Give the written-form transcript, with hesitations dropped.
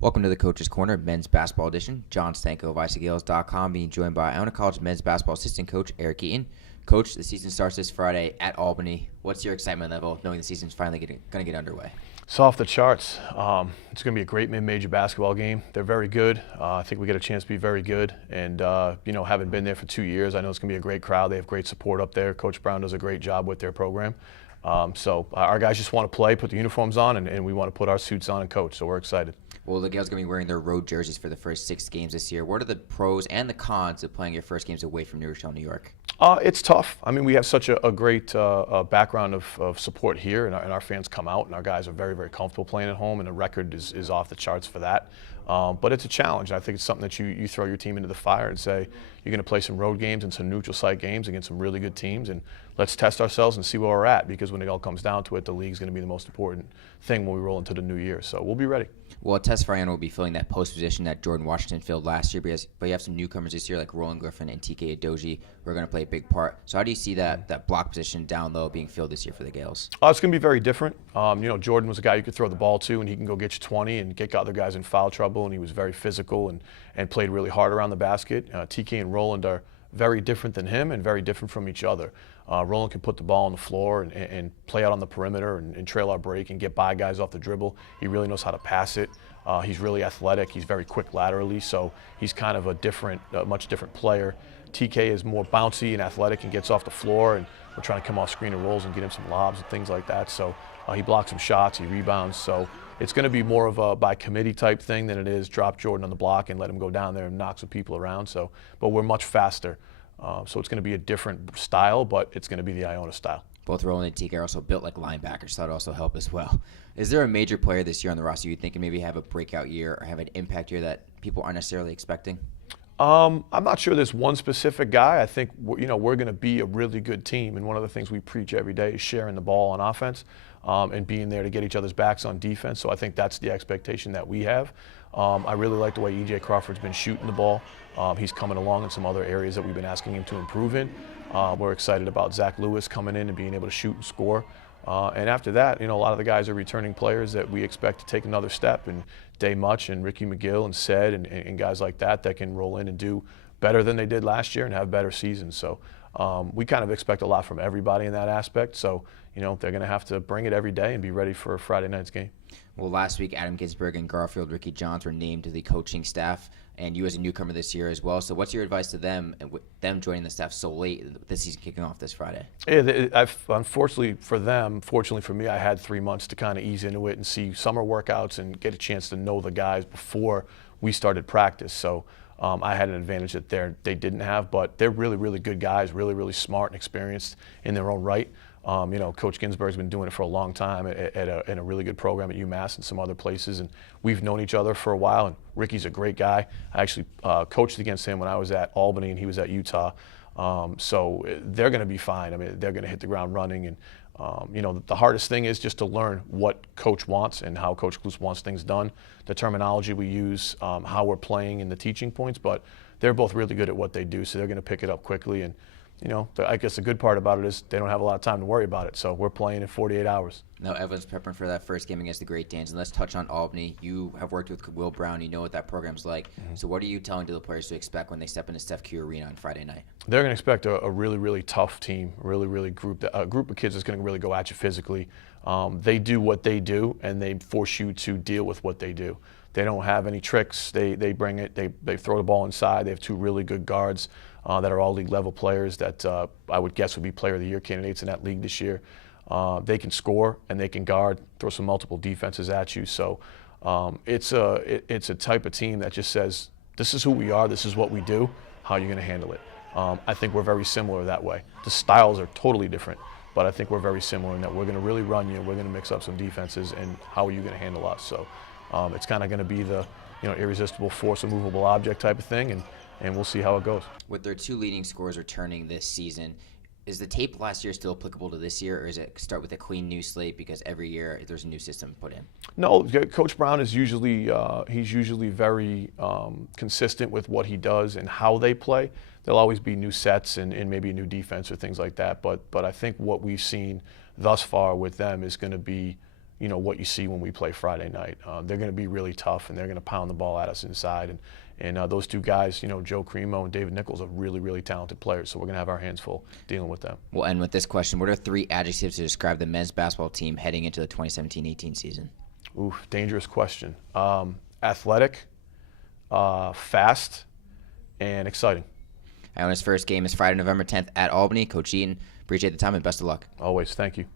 Welcome to the Coach's Corner, men's basketball edition. John Stanko of Gaels.com, being joined by Iona College men's basketball assistant coach Eric Eaton. Coach, the season starts this Friday at Albany. What's your excitement level knowing the season's finally going to get underway? It's off the charts. It's going to be a great mid-major basketball game. They're very good. I think we get a chance to be very good. And, having been there for 2 years, I know it's going to be a great crowd. They have great support up there. Coach Brown does a great job with their program. So our guys just want to play, put the uniforms on, and we want to put our suits on and coach. So we're excited. Well, the Gaels are going to be wearing their road jerseys for the first 6 games this year. What are the pros and the cons of playing your first games away from New Rochelle, New York? It's tough. I mean, we have such a great background of support here, and our fans come out, and our guys are very, very comfortable playing at home, and the record is off the charts for that. But it's a challenge. I think it's something that you throw your team into the fire and say, you're going to play some road games and some neutral site games against some really good teams, and let's test ourselves and see where we're at, because when it all comes down to it, the league's going to be the most important thing when we roll into the new year. So we'll be ready. Well, a test for Iona will be filling that post position that Jordan Washington filled last year, but you have some newcomers this year like Roland Griffin and TK Adoji who are going to play a big part. So how do you see that block position down low being filled this year for the Gaels? It's going to be very different. Jordan was a guy you could throw the ball to, and he can go get you 20 and get other guys in foul trouble, and he was very physical and played really hard around the basket. TK and Roland are very different than him and very different from each other. Roland can put the ball on the floor and play out on the perimeter and trail our break and get by guys off the dribble. He really knows how to pass it. He's really athletic. He's very quick laterally, so he's kind of a much different player. TK is more bouncy and athletic and gets off the floor, and we're trying to come off screen and rolls and get him some lobs and things like that. So he blocks some shots, he rebounds. So it's going to be more of a by committee type thing than it is drop Jordan on the block and let him go down there and knock some people around. But we're much faster. So it's going to be a different style, but it's going to be the Iona style. Both Roland and TK are also built like linebackers, so that also help as well. Is there a major player this year on the roster you think can maybe have a breakout year or have an impact year that people aren't necessarily expecting? I'm not sure there's one specific guy. I think we're going to be a really good team, and one of the things we preach every day is sharing the ball on offense and being there to get each other's backs on defense. So I think that's the expectation that we have. I really like the way E.J. Crawford's been shooting the ball. He's coming along in some other areas that we've been asking him to improve in. We're excited about Zach Lewis coming in and being able to shoot and score. And after that, a lot of the guys are returning players that we expect to take another step, and Day Much and Ricky McGill and Sed and guys like that can roll in and do better than they did last year and have better seasons. So we kind of expect a lot from everybody in that aspect. So, they're going to have to bring it every day and be ready for Friday night's game. Well, last week, Adam Ginsberg and Garfield Ricky Johns were named to the coaching staff, and you as a newcomer this year as well. So what's your advice to them, and with them joining the staff so late, this season kicking off this Friday? Yeah, unfortunately for them, fortunately for me, I had 3 months to kind of ease into it and see summer workouts and get a chance to know the guys before we started practice. So I had an advantage that they didn't have, but they're really, really good guys, really, really smart and experienced in their own right. Coach Ginsberg's been doing it for a long time in a really good program at UMass and some other places, and we've known each other for a while, and Ricky's a great guy. I actually coached against him when I was at Albany and he was at Utah. So they're going to be fine. I mean, they're going to hit the ground running, and the hardest thing is just to learn what Coach wants and how Coach Klus wants things done, the terminology we use, how we're playing and the teaching points, but they're both really good at what they do, so they're going to pick it up quickly. And I guess the good part about it is they don't have a lot of time to worry about it, so we're playing in 48 hours. Now, everyone's prepping for that first game against the Great Danes, and let's touch on Albany. You have worked with Will Brown. You know what that program's like. Mm-hmm. So what are you telling to the players to expect when they step into Steph Q Arena on Friday night? They're going to expect a really, really tough team, a group of kids that's going to really go at you physically. They do what they do, and they force you to deal with what they do. They don't have any tricks. They bring it. They throw the ball inside. They have 2 really good guards that are all league level players that I would guess would be Player of the Year candidates in that league this year. They can score and they can guard, throw some multiple defenses at you. So it's a type of team that just says, this is who we are, this is what we do, how are you going to handle it? I think we're very similar that way. The styles are totally different, but I think we're very similar in that we're going to really run you, we're going to mix up some defenses, and how are you going to handle us? So it's kind of going to be the irresistible force, immovable object type of thing, and we'll see how it goes. With their 2 leading scorers returning this season, is the tape last year still applicable to this year, or is it start with a clean new slate because every year there's a new system put in? No, Coach Brown is usually very consistent with what he does and how they play. There'll always be new sets and maybe a new defense or things like that, but I think what we've seen thus far with them is going to be what you see when we play Friday night. They're going to be really tough, and they're going to pound the ball at us inside. And those two guys, Joe Cremo and David Nichols, are really, really talented players. So we're going to have our hands full dealing with them. We'll end with this question. What are 3 adjectives to describe the men's basketball team heading into the 2017-18 season? Ooh, dangerous question. Athletic, fast, and exciting. Iona's first game is Friday, November 10th at Albany. Coach Eaton, appreciate the time and best of luck. Always. Thank you.